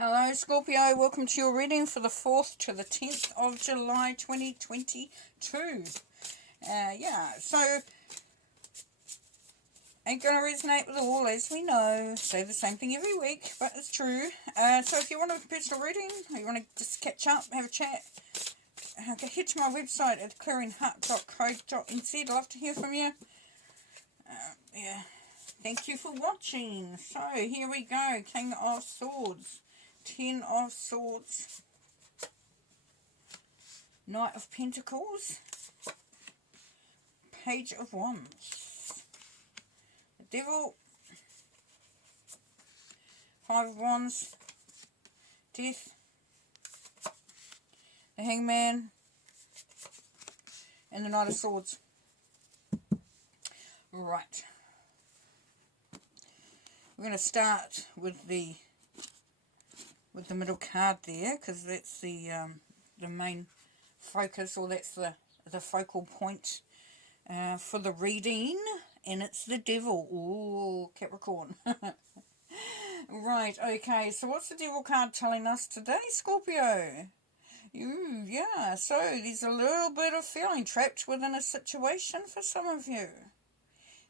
Hello Scorpio, welcome to your reading for the 4th to the 10th of July 2022. So ain't going to resonate with all, as we know. Say the same thing every week, but it's true. So if you want a personal reading, or you want to just catch up, have a chat, head to my website at clearingheart.co.nz. I'd love to hear from you. Thank you for watching. So here we go. King of Swords, 10 of Swords, Knight of Pentacles, Page of Wands, the Devil, 5 of Wands, Death, the Hangman, and the Knight of Swords. Right. We're going to start with the middle card there, because that's the main focus, or that's the focal point for the reading, and it's the Devil. Ooh, Capricorn. Right, okay, so what's the Devil card telling us today, Scorpio? So there's a little bit of feeling trapped within a situation for some of you.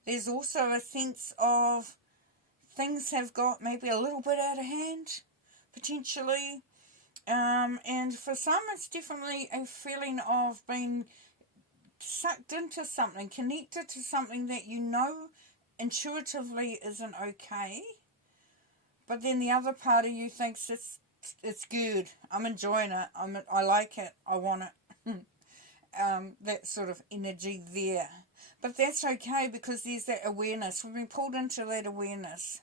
There's also a sense of things have got maybe a little bit out of hand, potentially, and for some it's definitely a feeling of being sucked into something, connected to something that you know intuitively isn't okay, but then the other part of you thinks it's good, I'm enjoying it, I like it, I want it. That sort of energy there. But that's okay, because there's that awareness. We've been pulled into that awareness.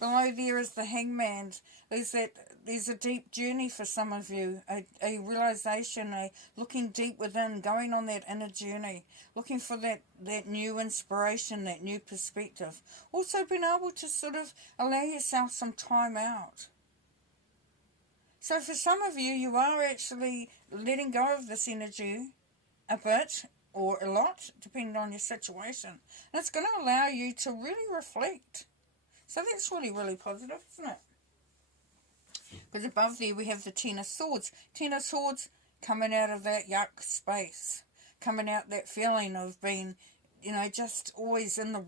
Below there is the Hangman. There's a deep journey for some of you, a realization, a looking deep within, going on that inner journey, looking for that new inspiration, that new perspective. Also being able to sort of allow yourself some time out. So for some of you, you are actually letting go of this energy a bit or a lot, depending on your situation. And it's going to allow you to really reflect. So that's really, really positive, isn't it? Because above there we have the 10 of Swords. 10 of Swords coming out of that yuck space. Coming out that feeling of being, just always in the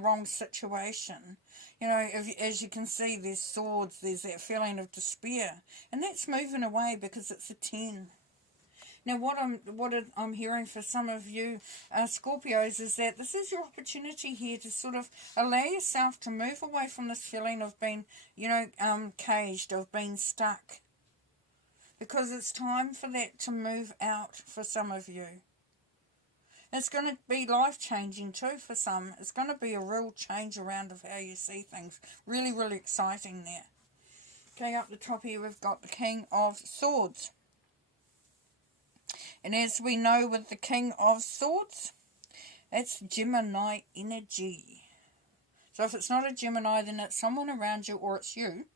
wrong situation. As you can see, there's swords, there's that feeling of despair. And that's moving away because it's a 10. Now, what I'm hearing for some of you Scorpios is that this is your opportunity here to sort of allow yourself to move away from this feeling of being, caged, of being stuck. Because it's time for that to move out for some of you. It's going to be life-changing too for some. It's going to be a real change around of how you see things. Really, really exciting there. Okay, up the top here we've got the King of Swords. And as we know with the King of Swords, it's Gemini energy. So if it's not a Gemini, then it's someone around you or it's you.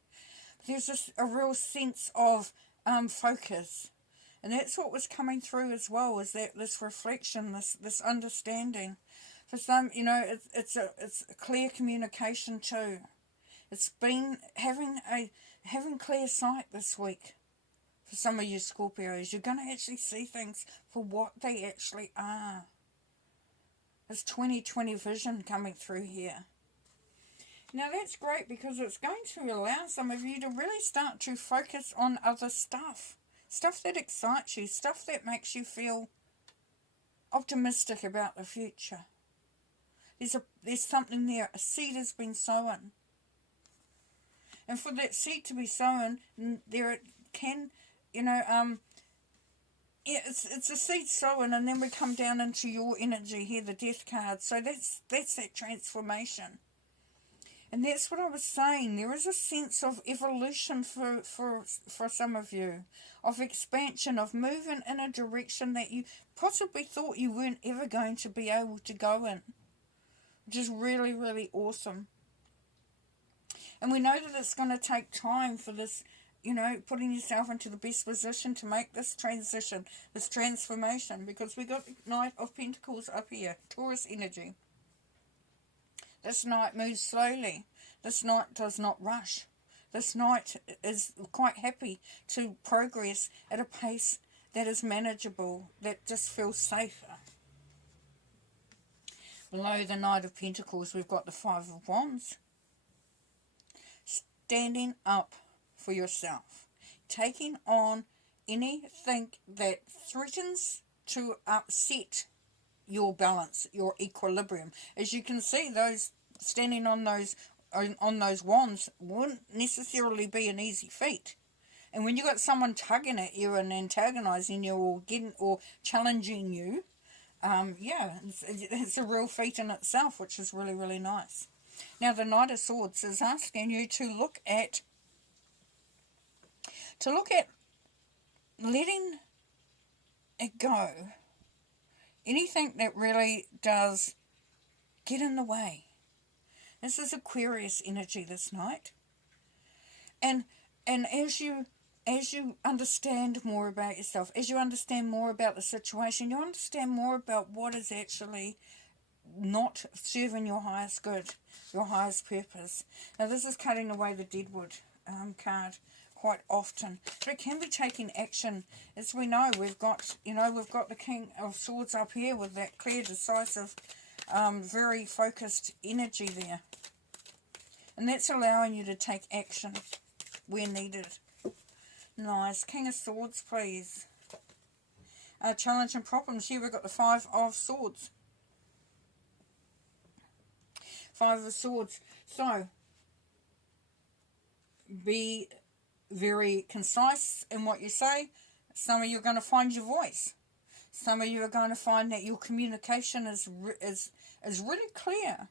There's a real sense of focus. And that's what was coming through as well, is that this reflection, this understanding. For some, it's a clear communication too. It's been having clear sight this week. For some of you Scorpios, you're going to actually see things for what they actually are. There's 20/20 vision coming through here. Now that's great, because it's going to allow some of you to really start to focus on other stuff. Stuff that excites you, stuff that makes you feel optimistic about the future. There's something there, a seed has been sown. And for that seed to be sown, there it can, it's a seed sown, and then we come down into your energy here, the Death card. So that's that transformation. And that's what I was saying. There is a sense of evolution for some of you, of expansion, of moving in a direction that you possibly thought you weren't ever going to be able to go in, which is really, really awesome. And we know that it's going to take time for this, putting yourself into the best position to make this transition, this transformation, because we got the Knight of Pentacles up here, Taurus energy. This knight moves slowly. This Knight does not rush. This Knight is quite happy to progress at a pace that is manageable, that just feels safer. Below the Knight of Pentacles, we've got the Five of Wands. Standing up for yourself. Taking on anything that threatens to upset your balance, your equilibrium. As you can see, those standing on those wands wouldn't necessarily be an easy feat. And when you got someone tugging at you and antagonizing you or challenging you, yeah, it's a real feat in itself, which is really, really nice. Now, the Knight of Swords is asking you to look at letting it go. Anything that really does get in the way. This is Aquarius energy this night. And as you understand more about yourself, as you understand more about the situation, you understand more about what is actually not serving your highest good, your highest purpose. Now, this is cutting away the deadwood card quite often, but it can be taking action. As we know, we've got the King of Swords up here with that clear, decisive, very focused energy there, and that's allowing you to take action where needed. Nice. King of Swords, please. Challenge and problems. Here we've got the Five of Swords. Five of Swords. So, be very concise in what you say. Some of you are going to find your voice. Some of you are going to find that your communication is really clear.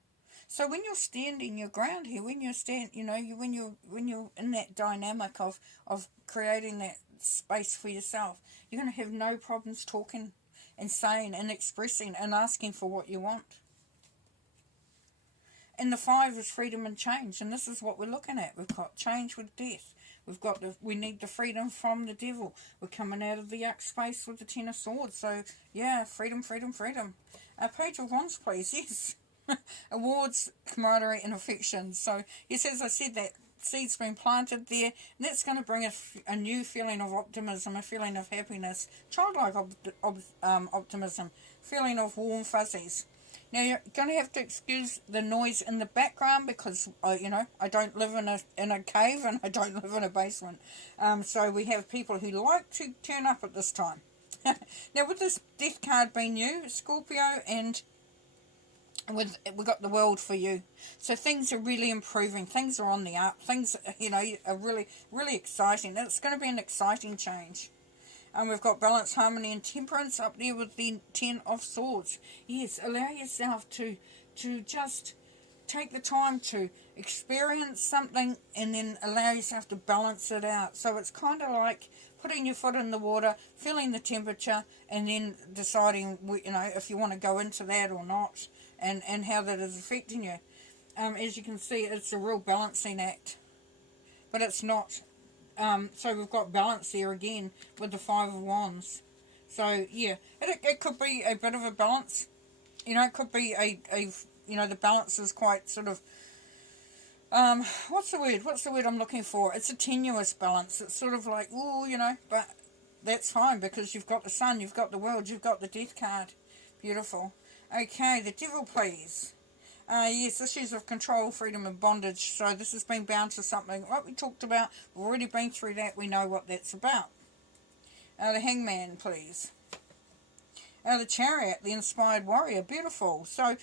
So when you're standing your ground here, when you're when you're in that dynamic of creating that space for yourself, you're going to have no problems talking and saying and expressing and asking for what you want. And the Five is freedom and change, and this is what we're looking at. We've got change with death. We need the freedom from the devil. We're coming out of the yuck space with the Ten of Swords. So, yeah, freedom, freedom, freedom. Page of Wands, please. Yes. Awards, camaraderie, and affection. So, yes, as I said, that seed's been planted there. And that's going to bring a new feeling of optimism, a feeling of happiness, childlike optimism, feeling of warm fuzzies. Now, you're going to have to excuse the noise in the background because, I don't live in a cave and I don't live in a basement. So we have people who like to turn up at this time. Now, with this death card being you, Scorpio, and we've got the world for you. So things are really improving. Things are on the up. Things, are really, really exciting. It's going to be an exciting change. And we've got balance, harmony, and temperance up there with the Ten of Swords. Yes, allow yourself to just take the time to experience something and then allow yourself to balance it out. So it's kind of like putting your foot in the water, feeling the temperature, and then deciding, if you want to go into that or not, and how that is affecting you. As you can see, it's a real balancing act. But it's not. So we've got balance there again with the Five of Wands. So, yeah, it could be a bit of a balance. It could be the balance is quite sort of, what's the word I'm looking for? It's a tenuous balance. It's sort of like, but that's fine because you've got the Sun, you've got the World, you've got the Death card. Beautiful. Okay, the Devil, please. Yes, issues of control, freedom, and bondage. So this has been bound to something what we talked about. We've already been through that. We know what that's about. The Hangman, please. The Chariot, the Inspired Warrior. Beautiful. So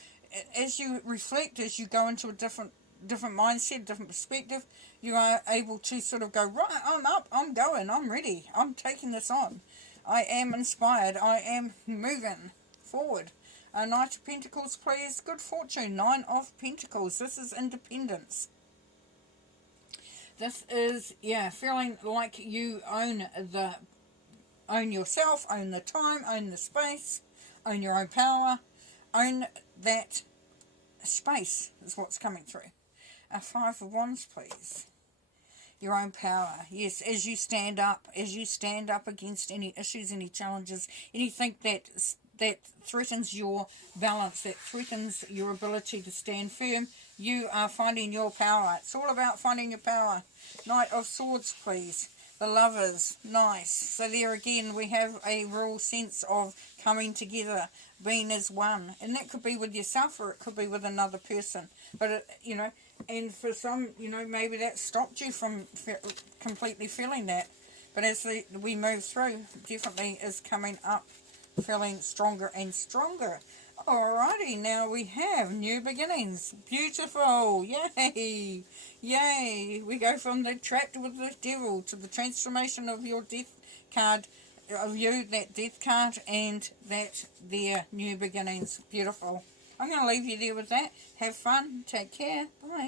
as you reflect, as you go into a different mindset, different perspective, you are able to sort of go, right, I'm up, I'm going, I'm ready, I'm taking this on. I am inspired. I am moving forward. Knight of Pentacles, please. Good fortune. Nine of Pentacles. This is independence. This is, feeling like you own yourself, own the time, own the space, own your own power, own that space is what's coming through. Five of Wands, please. Your own power. Yes, as you stand up against any issues, any challenges, anything that threatens your balance, that threatens your ability to stand firm, you are finding your power. It's all about finding your power. Knight of Swords, please. The Lovers, nice. So there again, we have a real sense of coming together, being as one. And that could be with yourself or it could be with another person. But, and for some, maybe that stopped you from completely feeling that. But as we move through, definitely is coming up, feeling stronger and stronger. Alrighty, now we have new beginnings. Beautiful. Yay. Yay. We go from the trapped with the devil to the transformation of your death card, of you, that death card, and that there new beginnings. Beautiful. I'm going to leave you there with that. Have fun. Take care. Bye.